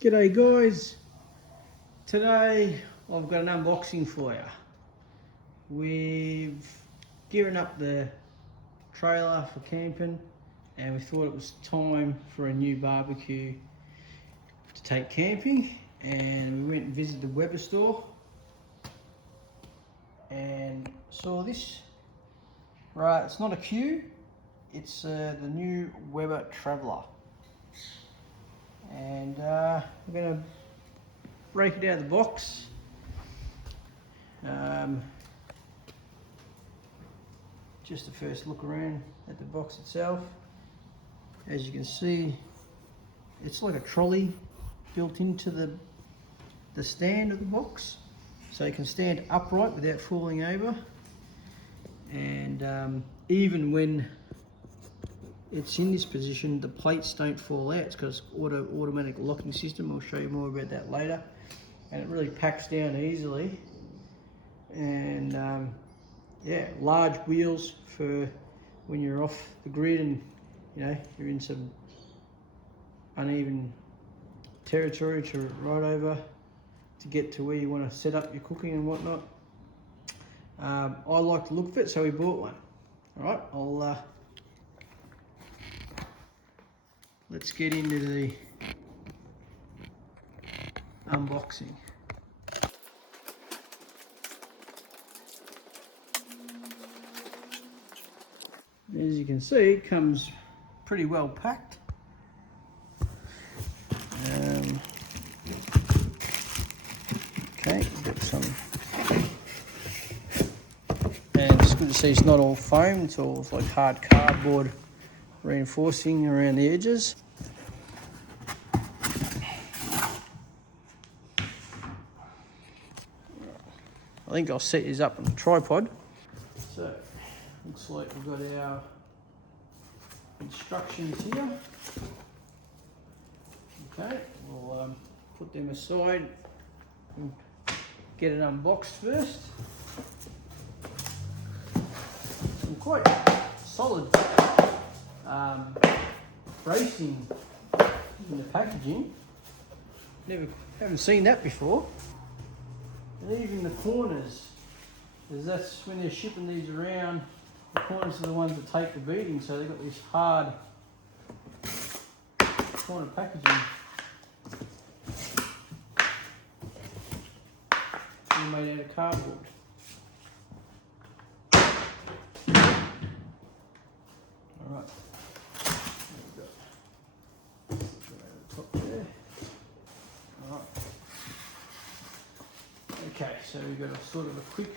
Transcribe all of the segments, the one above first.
G'day guys, today I've got an unboxing for you. We've gearing up the trailer for camping and we thought it was time for a new barbecue to take camping, and we went and visited the Weber store and saw this. Right, it's not a Q, it's the new Weber Traveller. And we're going to break it out of the box. Just the first look around at the box itself. As you can see, it's like a trolley built into the stand of the box, so you can stand upright without falling over. And even when it's in this position, the plates don't fall out. It's because automatic locking system. I'll show you more about that later. And it really packs down easily. And yeah, large wheels for when you're off the grid and you're in some uneven territory to ride over to get to where you want to set up your cooking and whatnot. I like the look of it, so we bought one. All right, let's get into the unboxing. As you can see, it comes pretty well packed. Okay, we've got some, and it's good to see it's not all foam, it's all like hard cardboard reinforcing around the edges. I think I'll set these up on a tripod. So, looks like we've got our instructions here. Okay, we'll put them aside and get it unboxed first. Some quite solid bracing in the packaging. Haven't seen that before. And even the corners, because that's when they're shipping these around, the corners are the ones that take the beating, so they've got this hard corner packaging. All made out of cardboard. Alright. Okay, so we've got a sort of a quick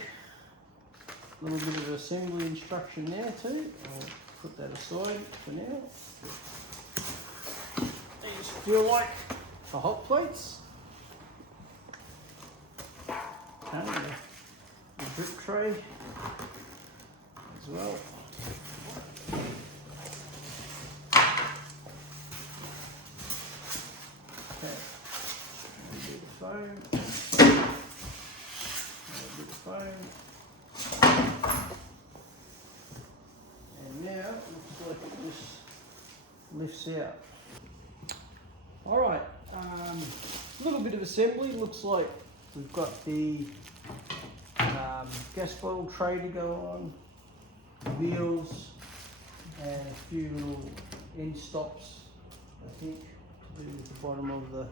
little bit of assembly instruction there too. I'll put that aside for now. These feel like the hot plates. Okay, the drip tray as well. Okay, a bit of foam. And now it looks like it just lifts out. Alright, a little bit of assembly. Looks like we've got the gas bottle tray to go on, wheels, and a few little end stops, I think, to do with the bottom of the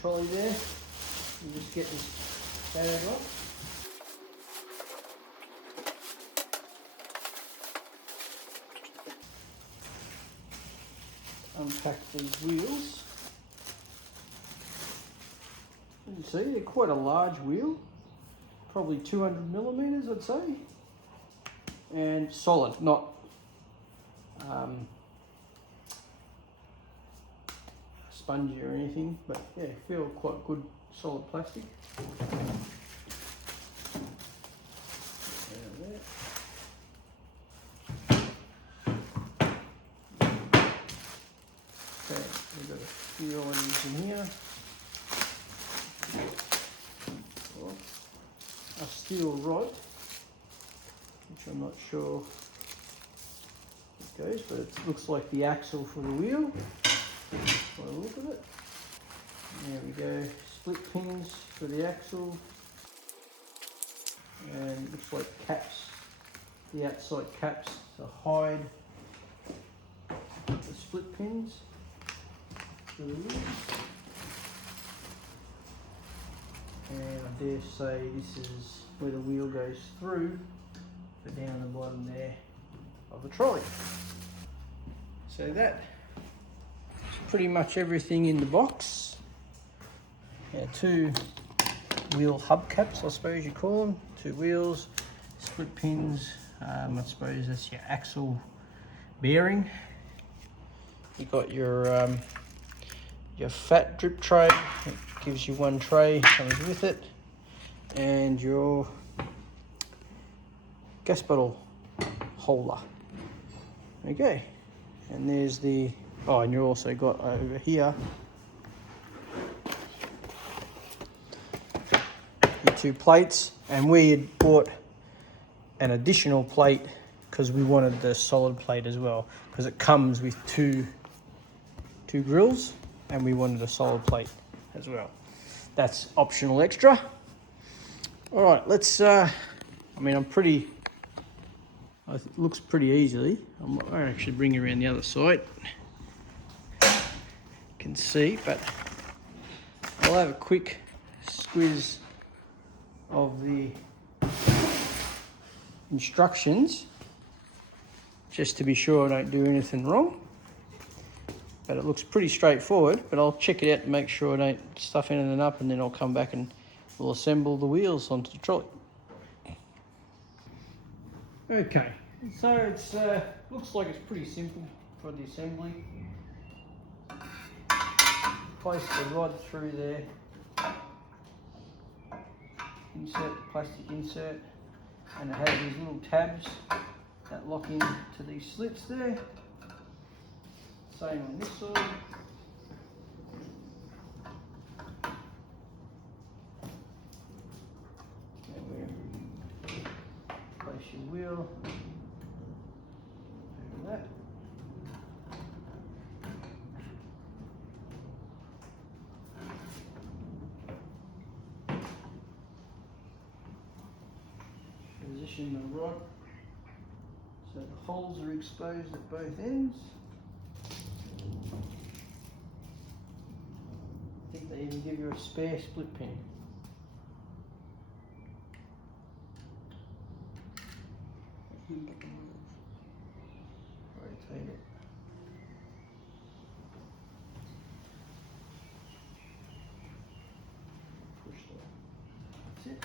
trolley there. We'll just get this battered off. Unpack these wheels. You can see they're quite a large wheel, probably 200 millimeters, I'd say, and solid, not spongy or anything, but yeah, feel quite good solid plastic. Okay, we've got a few items in here. A steel rod, which I'm not sure it goes, but it looks like the axle for the wheel by the look of it. the axle, and it looks like caps, the outside caps to hide the split pins for the wheels. And I dare say this is where the wheel goes through for down the bottom there of the trolley. So that's pretty much everything in the box. Yeah, 2 wheel hubcaps, I suppose you call them. 2 wheels, split pins. I suppose that's your axle bearing. You got your fat drip tray. It gives you 1 tray, comes with it, and your gas bottle holder. Okay, and there's the, oh, and you also got over here your 2 plates, and we had bought an additional plate because we wanted the solid plate as well, because it comes with two grills, and we wanted a solid plate as well. That's optional extra. All right, let's, I mean, it looks pretty easily. I'll actually bring you around the other side. You can see, but I'll have a quick squiz of the instructions just to be sure I don't do anything wrong. But it looks pretty straightforward, but I'll check it out and make sure I don't stuff anything up, and then I'll come back and we'll assemble the wheels onto the trolley. Okay, so it's looks like it's pretty simple for the assembly. Place the rod through there, insert the plastic insert, and it has these little tabs that lock into these slits there. Same on this side. And we place your wheel over that. Position the rod so the holes are exposed at both ends. I think they even give you a spare split pin. Rotate it. Push that. That's it.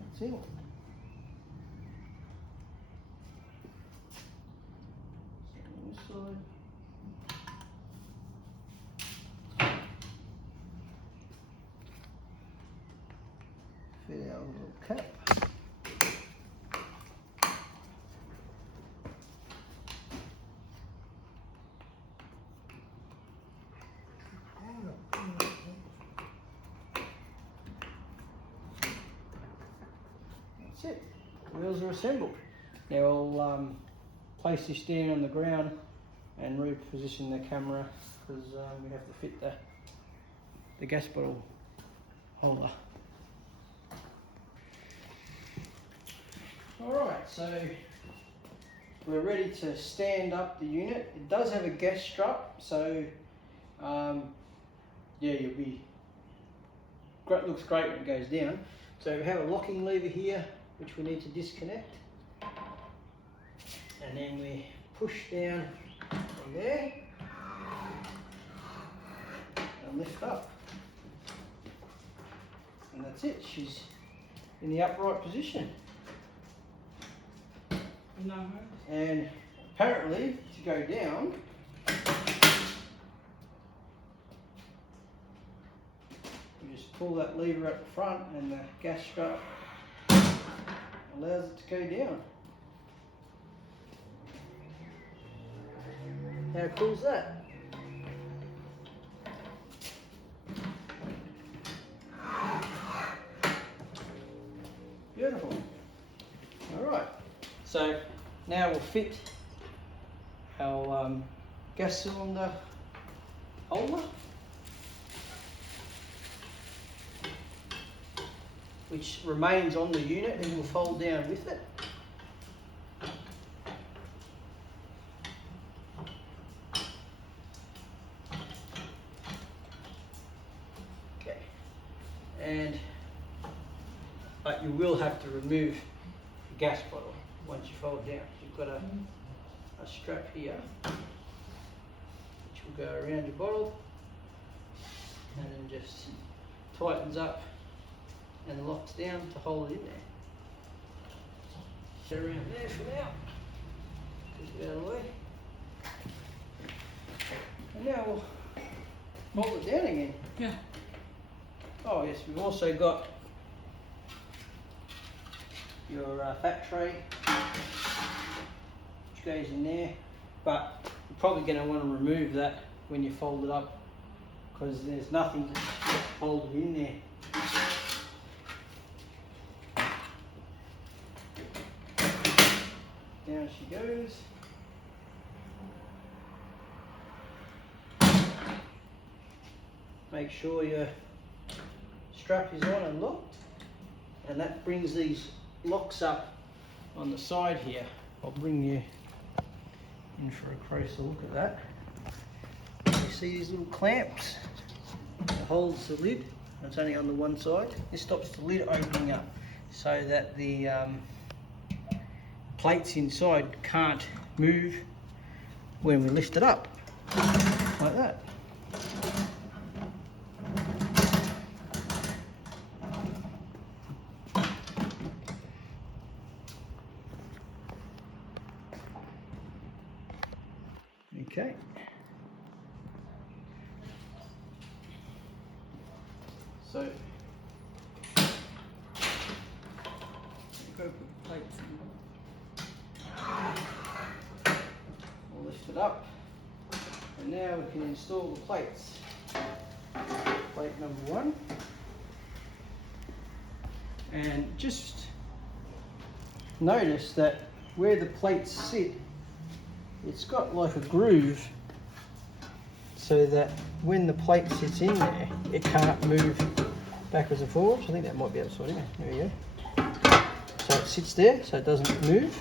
That's it. On this side. Fit our little cap. That's it. The wheels are assembled. Now I'll place this down on the ground and reposition the camera because we have to fit the gas bottle holder. Alright, so we're ready to stand up the unit. It does have a gas strap, so yeah, you'll be great. Looks great when it goes down. So we have a locking lever here, which we need to disconnect, and then we push down from there and lift up, and that's it. She's in the upright position. And apparently, to go down, you just pull that lever at the front and the gas strap allows it to go down. How cool is that? Beautiful. Alright, so now we'll fit our gas cylinder holder. which remains on the unit and will fold down with it. Okay, but you will have to remove the gas bottle once you fold down. You've got a strap here which will go around your bottle and then just tightens up and locks down to hold it in there. Set around there for now. Push it out of the way. And now we'll hold it down again. Yeah. Oh yes, we've also got your fat tray, which goes in there, but you're probably going to want to remove that when you fold it up, because there's nothing to hold it in there. Down she goes. Make sure your strap is on and locked, and that brings these locks up on the side here. I'll bring you in for a closer look at that. You see these little clamps that holds the lid. It's only on the one side. This stops the lid opening up so that the plates inside can't move when we lift it up, like that. Okay. So go put the plates in. We'll lift it up, and now we can install the plates. Plate number 1, and just notice that where the plates sit, it's got like a groove so that when the plate sits in there, it can't move backwards and forwards. I think that might be outside here. There we go. So it sits there so it doesn't move.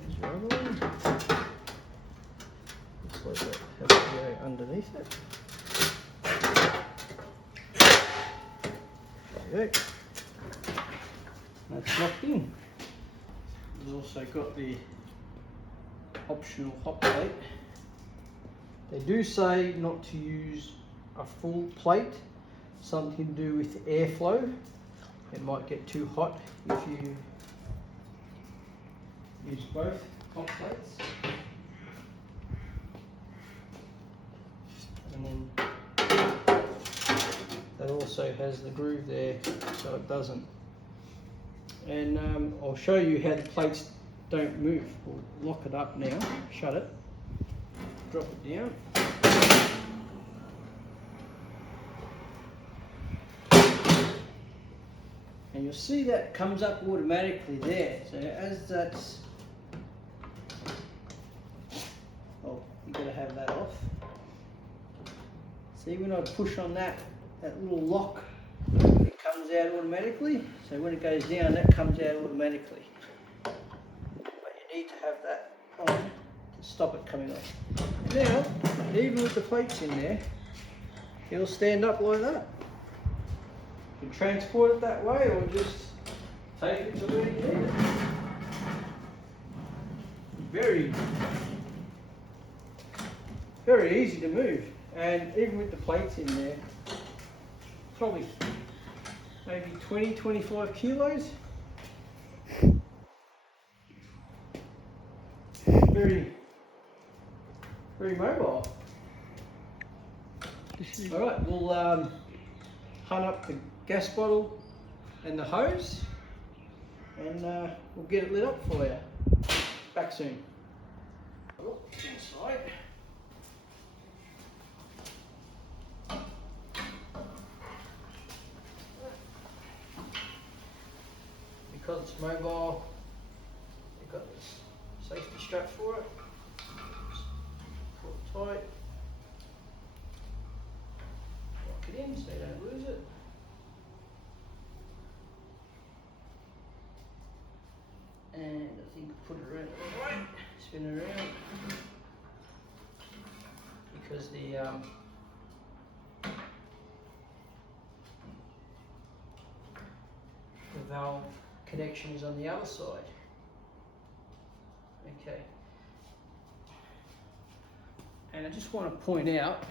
There's your other one. Looks like that has to go underneath it. There you go. That's locked in. We've also got the optional hot plate. They do say not to use a full plate, something to do with airflow. It might get too hot if you use both hot plates. And then that also has the groove there so it doesn't. And I'll show you how the plates don't move. We'll lock it up now, shut it, drop it down. And you'll see that comes up automatically there. So as that's, oh, you've got to have that off. See, when I push on that little lock, it comes out automatically. So when it goes down, that comes out automatically. But you need to have that on to stop it coming off. Now, even with the plates in there, it'll stand up like that. You can transport it that way or just take it to where you need it. Very easy to move. And even with the plates in there, probably maybe 20-25 kilos. Very mobile. Alright, we'll hunt up the gas bottle and the hose, and we'll get it lit up for you. Back soon. Inside. Because it's mobile, you've got this safety strap for it. Just pull it tight. it in so you don't lose it. And I think put it around the right, spin it around, because the valve connection is on the other side. Okay. And I just want to point out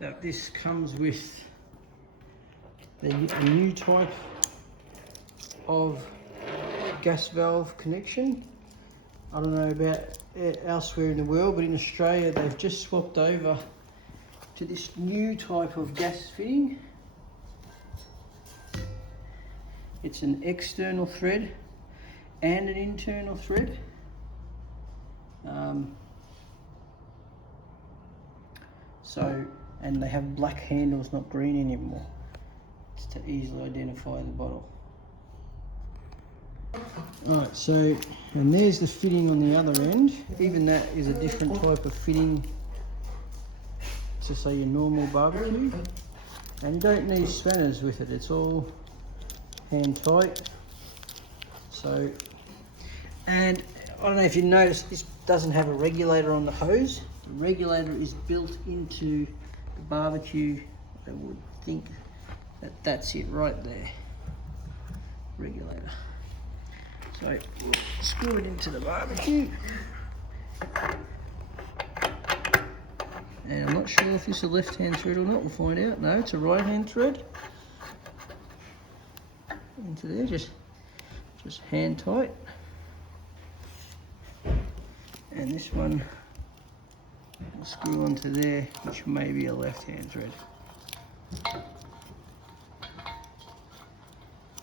that this comes with a new type of gas valve connection. I don't know about elsewhere in the world, but in Australia they've just swapped over to this new type of gas fitting. It's an external thread and an internal thread. And they have black handles, not green anymore. It's to easily identify the bottle. Alright, so, and there's the fitting on the other end. Even that is a different type of fitting to, say, your normal barbecue. And you don't need spanners with it, it's all hand tight. So, and I don't know if you noticed, this doesn't have a regulator on the hose. The regulator is built into the barbecue. I would think that that's it right there. Regulator. So we'll screw it into the barbecue. And I'm not sure if this is a left-hand thread or not, we'll find out. No, it's a right-hand thread. Into there, just hand tight. And this one will screw onto there, which may be a left-hand thread.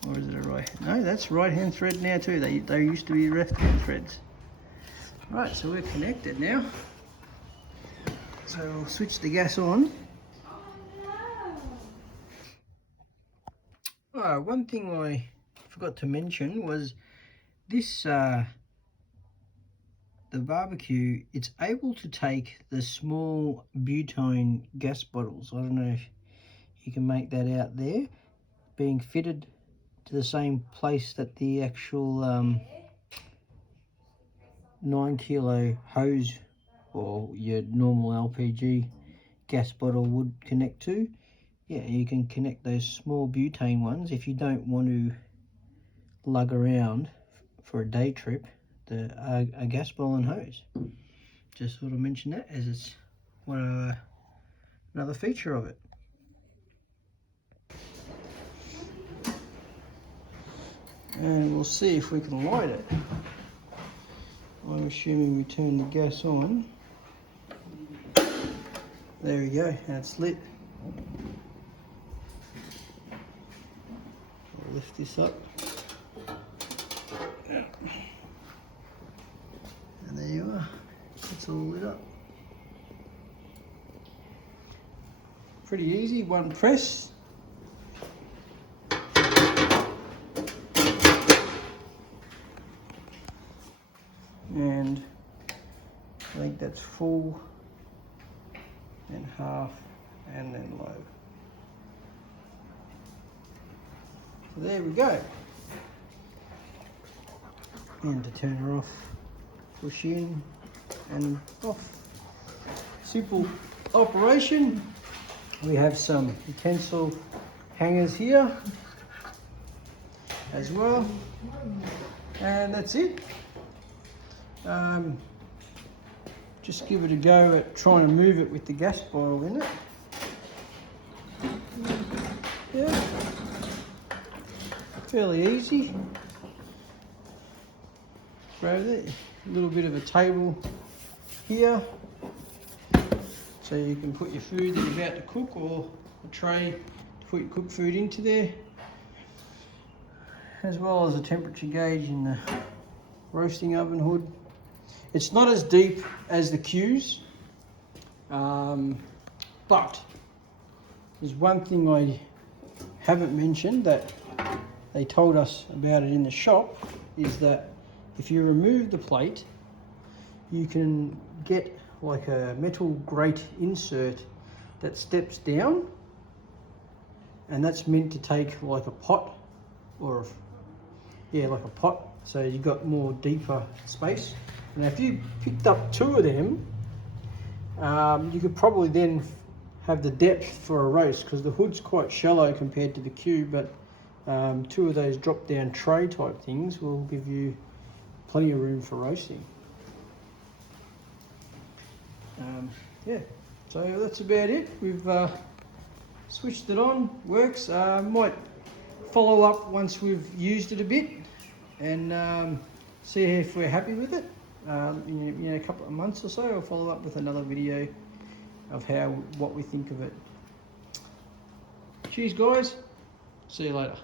Or is it a right? No, that's right-hand thread now too. They used to be left-hand threads. Right, so we're connected now. So we'll switch the gas on. Oh, one thing I forgot to mention was this, the barbecue, it's able to take the small butane gas bottles. I don't know if you can make that out there, being fitted to the same place that the actual 9 kilo hose or your normal LPG gas bottle would connect to. Yeah, you can connect those small butane ones if you don't want to lug around for a day trip a gas bottle and hose. Just sort of mention that as it's another feature of it. And we'll see if we can light it. I'm assuming we turn the gas on. There we go, and it's lit. I'll lift this up. And there you are, it's all lit up. Pretty easy, one press. And I think that's full and half and then low. So there we go. And to turn her off, push in and off. Simple operation. We have some utensil hangers here as well. And that's it. Just give it a go at trying to move it with the gas bottle in it. Yeah, fairly easy. Grab it, a little bit of a table here, so you can put your food that you're about to cook, or a tray to put your cooked food into there, as well as a temperature gauge in the roasting oven hood. It's not as deep as the Q's, but there's one thing I haven't mentioned that they told us about it in the shop, is that if you remove the plate, you can get like a metal grate insert that steps down, and that's meant to take like a pot, or like a pot, so you've got more deeper space. Now if you picked up 2 of them, you could probably then have the depth for a roast, because the hood's quite shallow compared to the Q, but 2 of those drop down tray type things will give you plenty of room for roasting. Yeah, so that's about it. We've switched it on, works. Might follow up once we've used it a bit and see if we're happy with it. In a couple of months or so, I'll follow up with another video of what we think of it. Cheers guys, see you later.